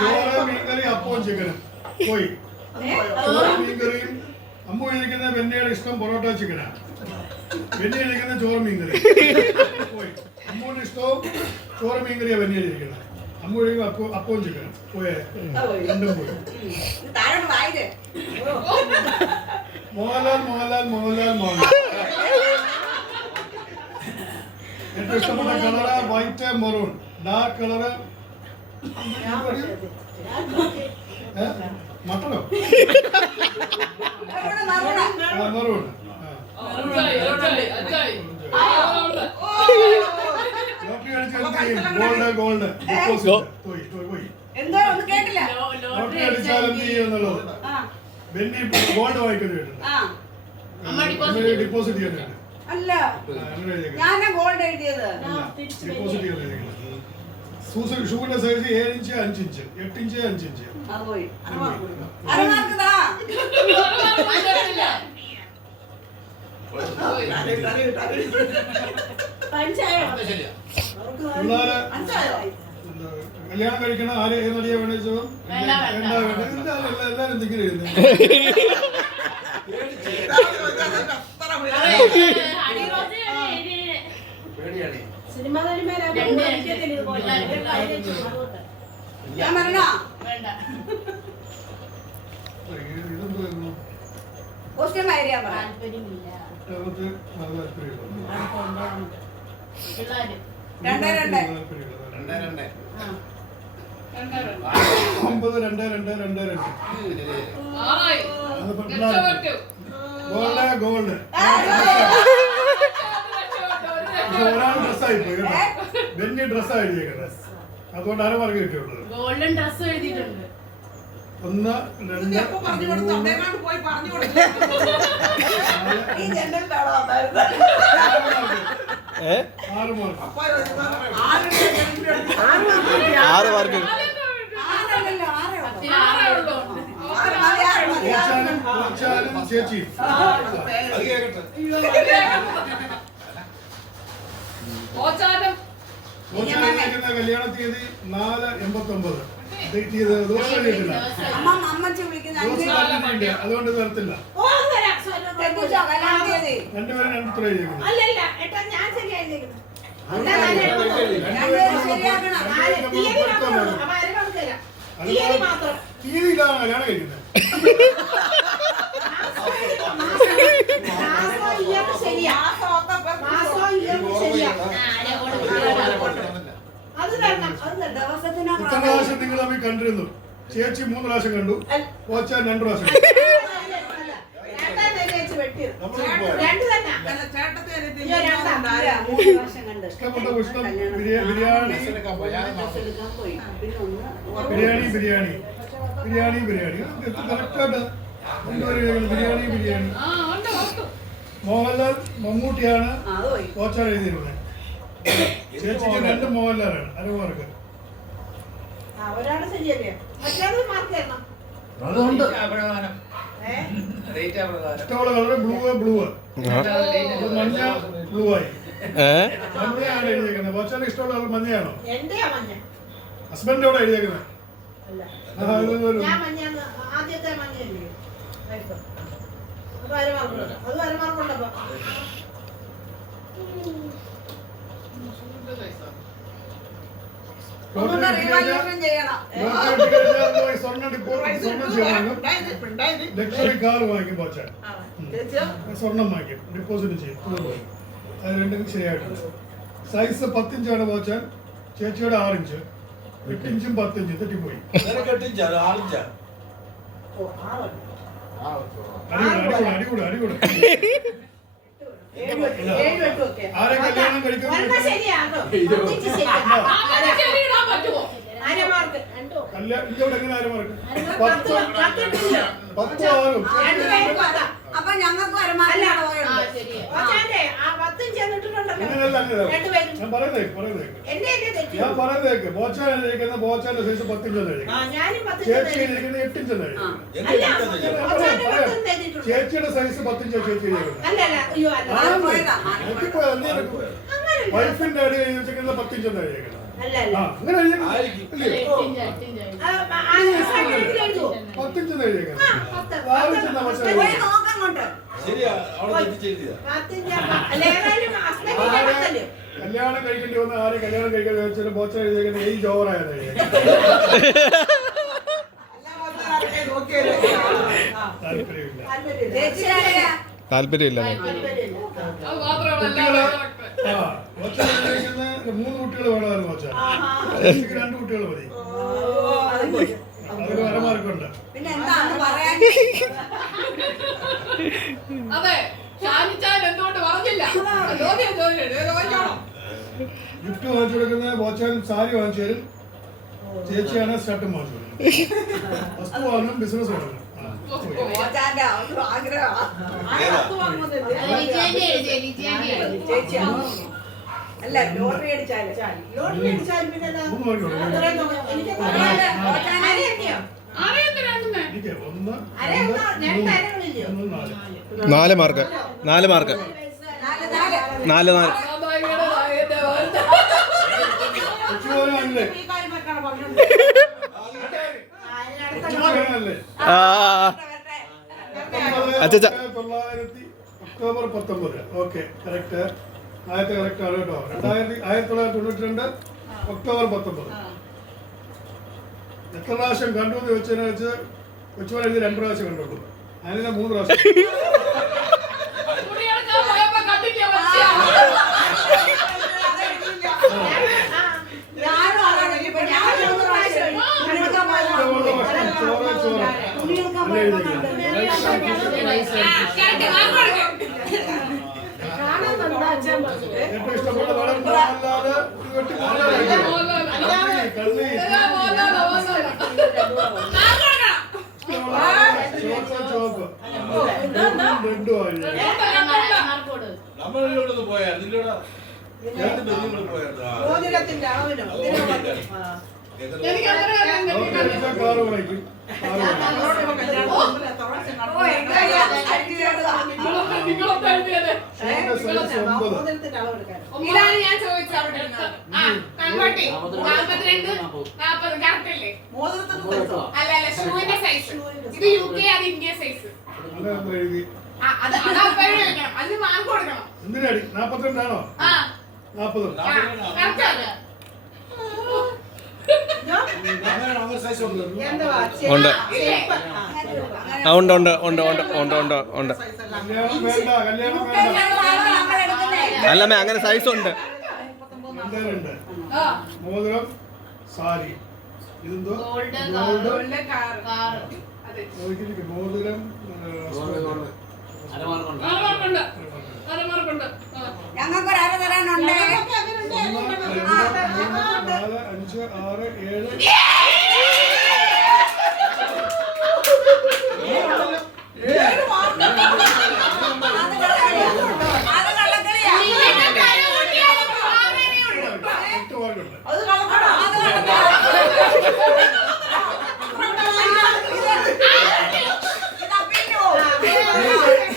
ചോറ് മീൻകറി അപ്പവും ചിക്കനും പോയി. ചോറ് മീൻകറിയും. അമ്മ കഴിക്കുന്ന ബെന്നിയുടെ ഇഷ്ടം പൊറോട്ട ചിക്കനാണ്. ബെന്നി കഴിക്കുന്ന ചോറ് മീൻകറി പോയി. അമ്മൂടെ ഇഷ്ടവും ചോറ് മീൻകറിയാ ബെന്നി കഴിക്കുന്നത്. അമ്മ കഴിക്കുന്ന അപ്പവും ചിക്കനും പോയേ. 2 പോയി. മോഹൻലാൽ ഏറ്റവും ഇഷ്ടപ്പെട്ട colour white maroon. Dark colour മട്ടണോ? മെറൂൺ. ലോട്ടറി അടിച്ചാൽ ഗോൾഡ് പോയി. ലോട്ടറി അടിച്ചാൽ എന്ത് ചെയ്യും എന്നുള്ളത് ബെന്നി ഗോൾഡ് വാങ്ങിക്കുന്നത് കേട്ടിട്ടുണ്ട്. ഡിപ്പോസിറ്റ് ചെയ്യുന്നുണ്ട്. അല്ല ഞാനാ ഗോൾഡ് എഴുതിയത്. ഡിപ്പോസിറ്റ് ചെയ്യുന്നത് ഷൂവിന്റെ size 7 inch 5 inch 8 inch 5 inch. അത് പോയി. അരമാർക്കതാ പിള്ളേര് കല്യാണം കഴിക്കണ ആര് ഏത് നടിയാ വേണ്ടത്? എല്ലാരും എന്തെങ്കിലും എഴുതുന്നത്. ഞാൻ പറഞ്ഞോ ക്വസ്റ്റ്യൻ പറയാൻ പറ. രണ്ട് 9, 2, 2, 2, 2. ഒരാൾ ഡ്രസ്സായി പോയി കേട്ടോ. ബെന്നി ഡ്രസ്സാണ് എഴുതിയേക്കുന്നത്. അതുകൊണ്ട് അരമാർക്ക് കിട്ടിയുള്ളത്. ഗോൾഡൻ ഡ്രസ് എഴുതിയിട്ടുണ്ട്. 1, 2, പറഞ്ഞു കൊടുത്തു. അദ്ദേഹം പോയി പറഞ്ഞു കൊടുത്തു. ഈ ജനൽ കാണാമായിരുന്നു. 6 മാർക്ക്. 6 മാർക്ക്. കോച്ചാലും ചേച്ചിയും. കല്യാണ തീയതി 4/89. ഡേറ്റ് ചെയ്ത് ദിവസം എഴുതിയിട്ടില്ല. അമ്മച്ചി വിളിക്കുന്ന അതുകൊണ്ട് തരത്തില്ല. രണ്ടുപേരും 2 ഉത്തരം എഴുതിയിരിക്കുന്നു. അല്ലല്ല ഏട്ടാ ഞാൻ ശരിയായി എഴുതിയിരിക്കുന്നു. തീയതിയിലാണ് കല്യാണം കഴിക്കുന്നത്. ഇത്ര പ്രാവശ്യം നിങ്ങൾ തമ്മിൽ കണ്ടിരുന്നു. ചേച്ചി 3 പ്രാവശ്യം കണ്ടു. കോച്ചാൻ 2 പ്രാവശ്യം കണ്ടു. ഇഷ്ടപ്പെട്ട ഭക്ഷണം ബിരിയാണി. കറക്റ്റായിട്ട് ബിരിയാണി. മോഹൻലാൽ മമ്മൂട്ടിയാണ് കോച്ചാൻ എഴുതിയിരുന്നത്. ചേച്ചിക്ക് 2 മോഹൻലാലാണ്. അരമാർക്ക്. ഒരാള് ശരിയല്ലേ മറ്റേ മാർക്ക് തരണം. അതുകൊണ്ട് ഇഷ്ടമുള്ള കളറ് ബ്ലൂ. മഞ്ഞ ബ്ലൂ ആയി. മഞ്ഞയാണ് എഴുതിയേക്കുന്നത്. കോച്ചാൻ ഇഷ്ടമുള്ള കളർ മഞ്ഞയാണോ? എന്റെയാ മഞ്ഞ. ഹസ്ബൻഡോടെ എഴുതിയേക്കുന്നത്. ഞാൻ മഞ്ഞാന്ന് ആദ്യത്തെ മഞ്ഞല്ലേ വൈഫ് അത് അരമാർക്കുണ്ട് അത് അരമാർക്കുണ്ടപ്പോ ഒന്നുകൂടെ revaluation ചെയ്യണം. ലക്ഷറി കാർ വാങ്ങിക്കും പോച്ചാൻ ചേച്ചിയോ? സ്വർണം വാങ്ങിക്കും ഡെപ്പോസിറ്റ് ചെയ്യും അത് രണ്ടും ശരിയായിട്ടുണ്ട് സൈസ് 10 ഇഞ്ചാണ് പോച്ചാൻ ചേച്ചിയുടെ 6 ഇഞ്ച് 8 ഇഞ്ചും 10 ഇഞ്ചും തെറ്റിപ്പോയി ഓ, ആറ്. അടികൂടെ 7 വെട്ടും ഒക്കെ. ആരെ കല്യാണം കഴിക്കുന്നത് ഒരെണ്ണം ശരിയാണോ അങ്ങനെ ചെറിയിടാൻ പറ്റുമോ? അരമാർക്ക് രണ്ടോ കല്യാണം ഇതോടെ എങ്ങനെ ആരും മറക്കും 10 പത്തിട്ടില്ല 10 ആറും രണ്ടുപേരും പത്താ അപ്പൊ ഞങ്ങൾക്ക് വരുമാനം ആ, പോയുണ്ട്. ശരിയാ. ഓച്ചാന്റെ ആ 10 ചെന്നിട്ടുണ്ടല്ലോ അങ്ങനെയല്ല രണ്ടുപേരും ഞാൻ പറയുന്നേ എന്റെ തെറ്റി ഞാൻ പറയുന്നേക്ക് ബോച്ചാൻ ഇരിക്കുന്ന ബോച്ചാന്റെ സൈസ് 10 ഇഞ്ച് ആ ഞാനും 10 ചേച്ചി ഇരിക്കുന്ന 8 ഇഞ്ച് അല്ല ഓച്ചാന്റെ 10 തെറ്റിട്ടുണ്ട് ചേച്ചിയുടെ സൈസ് 10 ഇഞ്ച് ചേച്ചി ഇരിക്കുന്നത് അല്ല അയ്യോ അല്ല വൈഫിന്റെ അടി എഴുതി വെച്ചിരിക്കുന്നത് 10 ഇഞ്ച് എഴുതിയിരിക്കുന്നത് അല്ല ആ അങ്ങനെ എഴുതിയിരിക്കുന്നത് ഇല്ലേ? 8 ഇഞ്ച് എഴുതുമോ? 10 ഇഞ്ച് എഴുതിയിരിക്കുന്നത് 6 ഇഞ്ച് പക്ഷേ പോയി നോക്കങ്ങോട്ട്. കല്യാണം കഴിക്കേണ്ടി വന്ന ആരും കല്യാണം കഴിക്കാൻ വെച്ചാലും ബോച്ച എഴുതിയിരിക്കുന്നത് ഏജ് ഓവറായത് എല്ലാ മാസവും നോക്കിയല്ലേ? താല്പര്യമില്ല ചേച്ചി ആരെയാ? താല്പര്യമില്ല അത് മാത്രമല്ല ആ ബോച്ച എഴുതിയിരിക്കുന്ന 3 കുട്ടികൾ വേണമായിരുന്നു ബോച്ച എനിക്ക് 2 കുട്ടികൾ മതി അതൊരു വരമാർക്കുണ്ട് പിന്നെ എന്താണ് പറയാൻ? അതെ ഷാനിച്ചാൻ എന്തുകൊണ്ട് പറഞ്ഞില്ല ചോദ്യം ചോദിക്കണം ഗിഫ്റ്റ് വാങ്ങിച്ചു കൊടുക്കുന്ന ബോച്ചാൻ സാരി വാങ്ങിച്ചു തരും ചേച്ചിയാണ് ഷർട്ടും വാങ്ങിച്ചു കൊടുക്കുന്നത് വസ്തു വാങ്ങും ബിസിനസ് വാങ്ങും ഓച്ചാന്റെ ഒരു ആഗ്രഹമാ. ചേച്ചിയാ അല്ല ലോട്ടറി അടിച്ചാല്. ലോട്ടറി അടിച്ചാൽ പിന്നെ എന്താ? 3 മണിക്കൂർ അത്രയും നോക്കാം. എനിക്ക് അതെ, തോന്നുന്നു ഓച്ചാനെ അരയല്ലയോ? ആരെന്തിനാ എനിക്ക് 1 അര ഒന്നോ രണ്ട് അരകളില്ലയോ? 4 4 മാർക്ക് 4 മാർക്ക് 4 4 കൊച്ചുപോകാനല്ലേ ഈ കാര്യം വെക്കണം പറഞ്ഞോണ്ട്. കൊച്ചുപോകാനല്ലേ ആ അച്ചച്ച. 1900 ഒക്ടോബർ 19 ഓക്കെ കറക്റ്റ് ആദ്യത്തെ കറക്റ്റ് ആണ് കേട്ടോ 1992 ഒക്ടോബർ 19 എത്ര പ്രാവശ്യം കണ്ടു എന്ന് ചോദിച്ചതിനെ വെച്ച് കൊച്ചുപോലെ എഴുതി 2 പ്രാവശ്യം കണ്ടുള്ളൂ അതിനെ 3 പ്രാവശ്യം കുടിയെടുക്കാൻ പോയപ്പോ കണ്ടില്ല വച്ചിയാ ഞാനും അതാണ്. ഇപ്പൊ ഞാൻ 3 പ്രാവശ്യം കുടിയെടുക്കാൻ ചോറ് കുടിയെടുക്കാൻ അല്ലേ എഴുതിയിരിക്കുന്നത്? കാണാൻ വന്നതാ അച്ഛൻ പറഞ്ഞത്. ഏറ്റവും ഇഷ്ടപ്പെട്ട നടൻ മോഹൻലാല് വെട്ടി കള്ളി ചോപ്പ് രണ്ടും ആയി മോതിരത്തിന്റെ അളവിനോ ഇതിനോ മതി. എനിക്ക് അത്ര കാറ് വാങ്ങിക്കും ഓ, എങ്ങനെയാ? അടിച്ചേർന്നതാ. നിങ്ങളൊക്കെ എഴുതിയത് മോതിരത്തിന്റെ അളവെടുക്കാൻ ഇതാണ് ഞാൻ ചോദിച്ചത് അവിടെ ഇരുന്നത്. ആ കൺവേർട്ടി 42 40 കറക്റ്റ് അല്ലേ? മോതിരത്തിന് കൊടുത്തോ? അല്ല ഷൂവിന്റെ സൈസ് ഇത് UK അത് ഇന്ത്യ സൈസ് അങ്ങനെ നമ്മൾ എഴുതി അത് അപ്പോഴും വെക്കണം അതിന് മാർക്ക് കൊടുക്കണം എന്തിനാടി 42 ആണോ ആ 40 കറക്റ്റ് ആണ് എന്തുവാ ഉണ്ട് ഇല്ലേ? ആ ഉണ്ട് ഉണ്ട് ഉണ്ട് ഉണ്ട് ഉണ്ട് ഉണ്ട് ഉണ്ട് കല്യാണം വേണ്ട കല്യാണം വേണ്ട നമ്മൾ എടുക്കുന്നേ. അല്ലമ്മേ അങ്ങനെ സൈസ് ഉണ്ട് എന്തായാലുണ്ട് ആ മോതിരം സാരി ഇതെന്തോ ഗോൾഡ് ഗോൾഡ് കാർ അതെ നോക്കിയിരിക്കും മോതിരം അരമാർക്കുണ്ട് അരമാർക്കുണ്ട് ഞങ്ങൾക്കൊരു അര തരാനുണ്ട്. 1 2 3 4 5 6 7 അത് കള്ളക്കളിയാ. എട്ട് മാർക്കുണ്ട് അത് കളക്കടാ. അത് കള്ളക്കളിയാ. ഇത് അപ്പിന്നോ.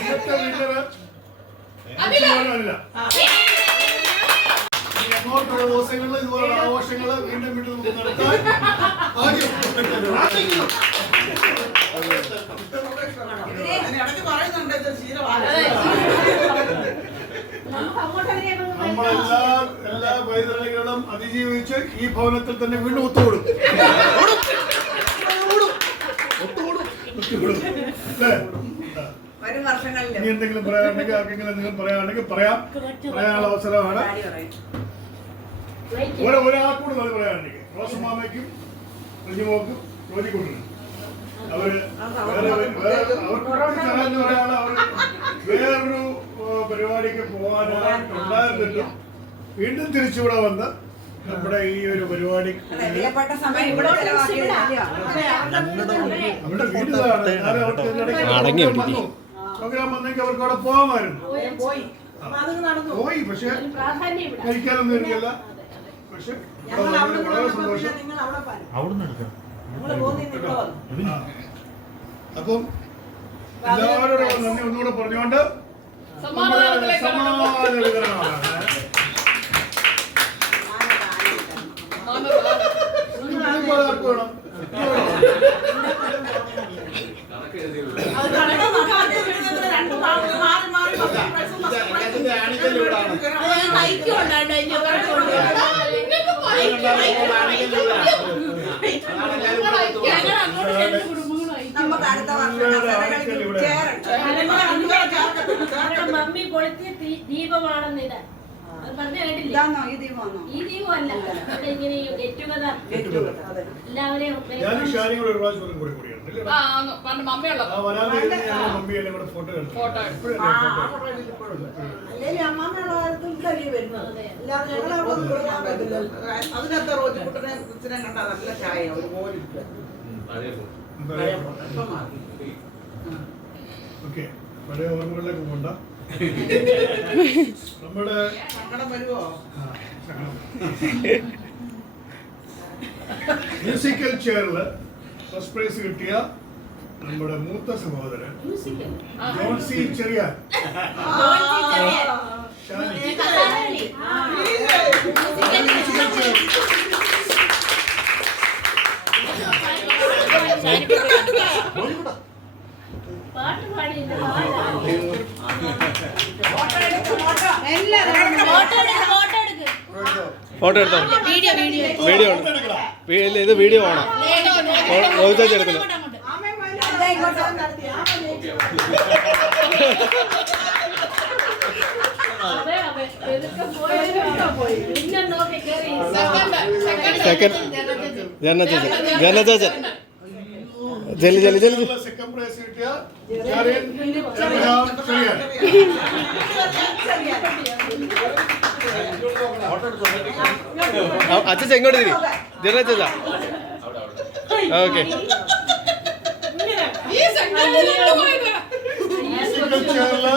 ഇന്നത്തെ വിന്നറ് അതില്ല. അല്ല അങ്ങോട്ടുള്ള ദിവസങ്ങളിൽ ഇതുപോലുള്ള ആഘോഷങ്ങൾ വീണ്ടും വീണ്ടും നമുക്ക് നടത്താൻ ഇടയ്ക്ക് പറയുന്നുണ്ട് ഇത് ശീലമാണ്. നമുക്ക് അങ്ങോട്ട് അറിയാം നമ്മളെല്ലാം എല്ലാ വൈതരണികളും അതിജീവിച്ച് ഈ ഭവനത്തിൽ തന്നെ വീണ്ടും ഒത്തുകൂടും. വരും വർഷങ്ങളിൽ ഇനി എന്തെങ്കിലും പറയാനുണ്ടെങ്കിൽ ആർക്കെങ്കിലും നിങ്ങൾ പറയാനുണ്ടെങ്കിൽ പറയാനുള്ള അവസരമാണ്. ഒരാൾക്കൂടി അത് പറയാനുണ്ടെങ്കിൽ റോസമാമയ്ക്കും റിജുമോക്കും റോജിക്കുട്ടിനും അവർക്ക് പറയാനുള്ള അവർ വേറൊരു പരിപാടിക്ക് പോകാനായിട്ടുണ്ടായിരുന്നില്ല. വീണ്ടും തിരിച്ചിവിടെ വന്ന് നമ്മുടെ ഈ ഒരു പരിപാടി വിലപ്പെട്ട സമയം ഇവിടെ ചെലവാക്കിയതല്ല. അവരുടെ വീട്ടിലാണ് പ്രോഗ്രാം വന്നെങ്കിൽ അവർക്ക് അവിടെ പോകാമായിരുന്നു. പോയി പക്ഷെ കഴിക്കാനൊന്നും എനിക്കല്ല. പക്ഷെ വളരെ സന്തോഷം. അപ്പം എല്ലാവരോടും നന്ദി ഒന്നുകൂടെ പറഞ്ഞുകൊണ്ട് സമ്മാന വിതരണമാണ്. ആർക്ക് വേണം? നമുക്ക് അടുത്ത വർഷം മമ്മി കൊളുത്തിയ ദീപമാണെന്ന് ഇത് അത് പറഞ്ഞു കേട്ടില്ല. ഇതാണോ ഈ ദീപമാണോ? ഈ ദീപമല്ല, ഇവിടെ ഇങ്ങനെ ഗെറ്റ് ടുഗദർ എല്ലാവരെയും ഞാനും ഷാനിയും കൂടെ ഒരു പ്രാവശ്യം കൂടി കൂടിയാണ്. മമ്മിയുള്ള മമ്മിയെല്ലാം കൂടെ ഫോട്ടോ എടുത്തു. അതിനകത്ത് റോജിക്കുട്ടനെ കൊച്ചിനെ കണ്ടാ നല്ല ചായ ഒരു പോലിരിക്കുക. ഓക്കെ, പഴയ ഓർമ്മകളിലേക്ക് പോകണ്ട. നമ്മുടെ സങ്കടം വരുമോ? മ്യൂസിക്കൽ ചെയറില് ഫസ്റ്റ് പ്രൈസ് കിട്ടിയ നമ്മുടെ മൂത്ത സഹോദരൻ ജോൺസി ചെറിയാൻ പാട്ട് പാടി ഫോട്ടോ എടുത്തോ? വീഡിയോ ഇത് വീഡിയോ ആണോ? റോജാച്ചി എടുക്കുന്നത്. സെക്കൻഡ് ജനചേച്ചൻ ജലി സെക്കൻഡ് പ്രൈസ് കിട്ടിയ എബ്രഹാം ചെറിയാൻ. അച്ഛൻ എങ്ങോട്ട് തിരി ജനചേച്ച. ഓക്കെ, മ്യൂസിക്കൽ ചെയറില്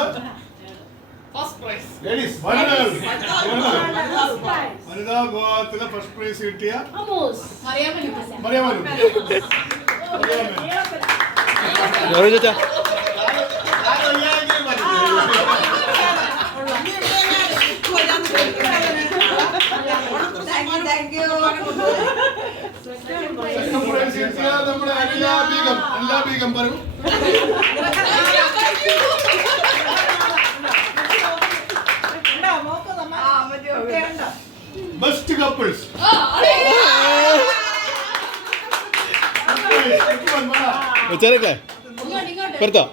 വനിതാ വിഭാഗത്തിലെ ഫസ്റ്റ് പ്രൈസ് കിട്ടിയ മറിയാമലു. ചേച്ചാ താങ്ക് യു. സെക്കൻഡ് പ്രൈസ് കിട്ടിയ നമ്മുടെ എല്ലാ ബീഗം പറയും. ബെസ്റ്റ് കപ്പിൾസ് വെച്ചേരട്ടെ പെടുത്തോ?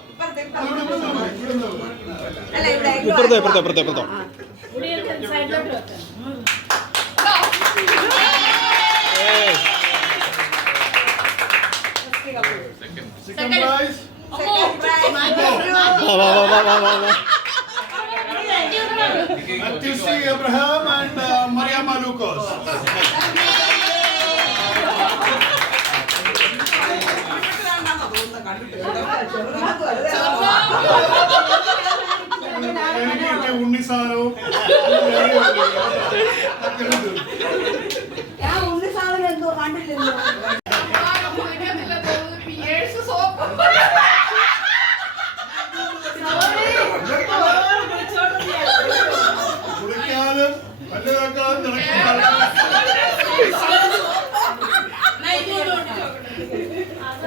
അല്ല ഇവിടെ ഇപ്പുറത്തോ. സൈഡിലോട്ട് വെക്കാം. Second prize Matthew Abraham and Mariam Lucas. ഉണ്ണിസാനവും ഞാൻ ഉണ്ണി സാധനം എന്തോ കണ്ടില്ലല്ലോ. കുളിക്കാനും പല്ലുകാക്കാനും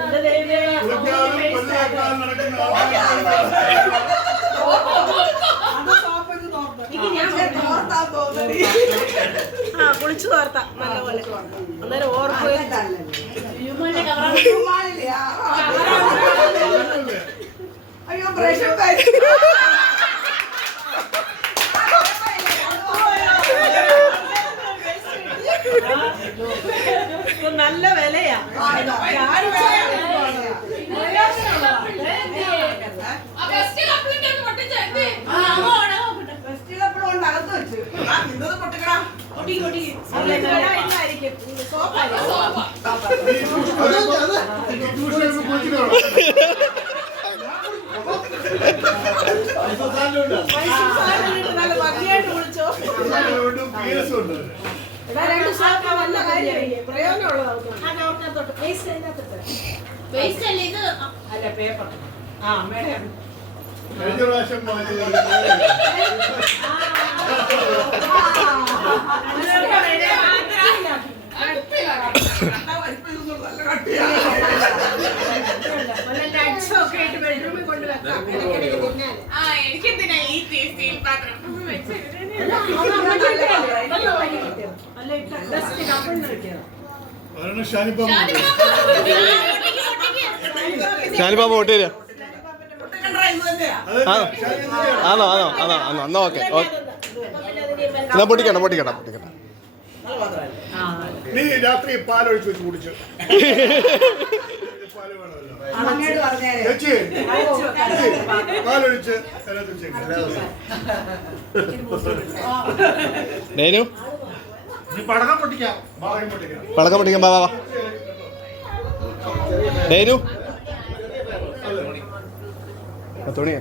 എന്റെ ദൈവമേ, കുളിക്കാനും പല്ലുതേക്കാനും നടക്കുന്ന ആൾക്കാർക്ക് അത് സോപ്പിട്ട് നോക്ക്. എനിക്ക് ഞാൻ തോർത്താൻ തോന്നണി. ആ കുളിച്ചു തോർത്താം നല്ലപോലെ. അന്നേരം ഓർപ്പ് ഉമ്മാലില്ലേ? അയ്യോ ബ്രഷും നല്ല വിലയാ. ആ ബെസ്റ്റ് കപ്പിളിന്റെ ഒന്ന് പൊട്ടിച്ചേ. ഫെസ്റ്റിവൽ കൊണ്ട് അകത്ത് വെച്ച് ഇന്നത് പൊട്ടിക്കടാ. അല്ല, ഇല്ലായിരിക്കും. സോപ്പായിരിക്കും. ട്യൂഷനൊക്കെ കുളിച്ചിട്ട് നല്ല ഭംഗിയായിട്ട് കുളിച്ചോ. എടാ, 2 സോപ്പ് നല്ല കാര്യമായി. പ്രയോജനമുള്ളതാവും. വേസ്റ്റ് അതിനകത്തിട്ട്. വേസ്റ്റ് അല്ലേ ഇത്? അല്ല, പേപ്പർ. ആ, അമ്മയുടെ കഴിഞ്ഞ പ്രാവശ്യം മാറ്റിയത് നല്ല കട്ടിയാണ്. ഒക്കെ ആയിട്ട് ബെഡ്റൂമിൽ കൊണ്ടുവെക്കാം. ഇടയ്ക്കിടയ്ക്ക് തിന്നാൻ. ആ എനിക്കെന്തിനാ ഈ സ്റ്റീൽ പാത്രം വെച്ചിരുന്നത്? അല്ല, ഇട്ട ഡസ്റ്റ് കപ്പിളിന് കിട്ടിയത്. ഒരെണ്ണം ഷാനിപ്പം ഷാനിബാബ വോട്ട് തരിക. പൊട്ടിക്കണ്ടാ ഇത് തന്നെയാ. ആ ആണോ ആണോ ആണോ ആണോ എന്നാ ഓക്കെ എന്നാ പൊട്ടിക്കണ്ട പൊട്ടിക്കണ്ട പൊട്ടിക്കണ്ട. നീ രാത്രി പാലൊഴിച്ച് വെച്ച് കുടിച്ചു. പാല് വേണമല്ലോ. അങ്ങോട്ട് പറഞ്ഞേരെ. ചേച്ചി പാലൊഴിച്ച് അതിനകത്ത് വെച്ചേക്ക്. ഡേനു പടക്കം പൊട്ടിക്കാം. പടക്കം പൊട്ടിക്കാം. പടക്കം പൊട്ടിക്കാൻ വാ വാ വാ. ഡേനു 10 മണിയാ.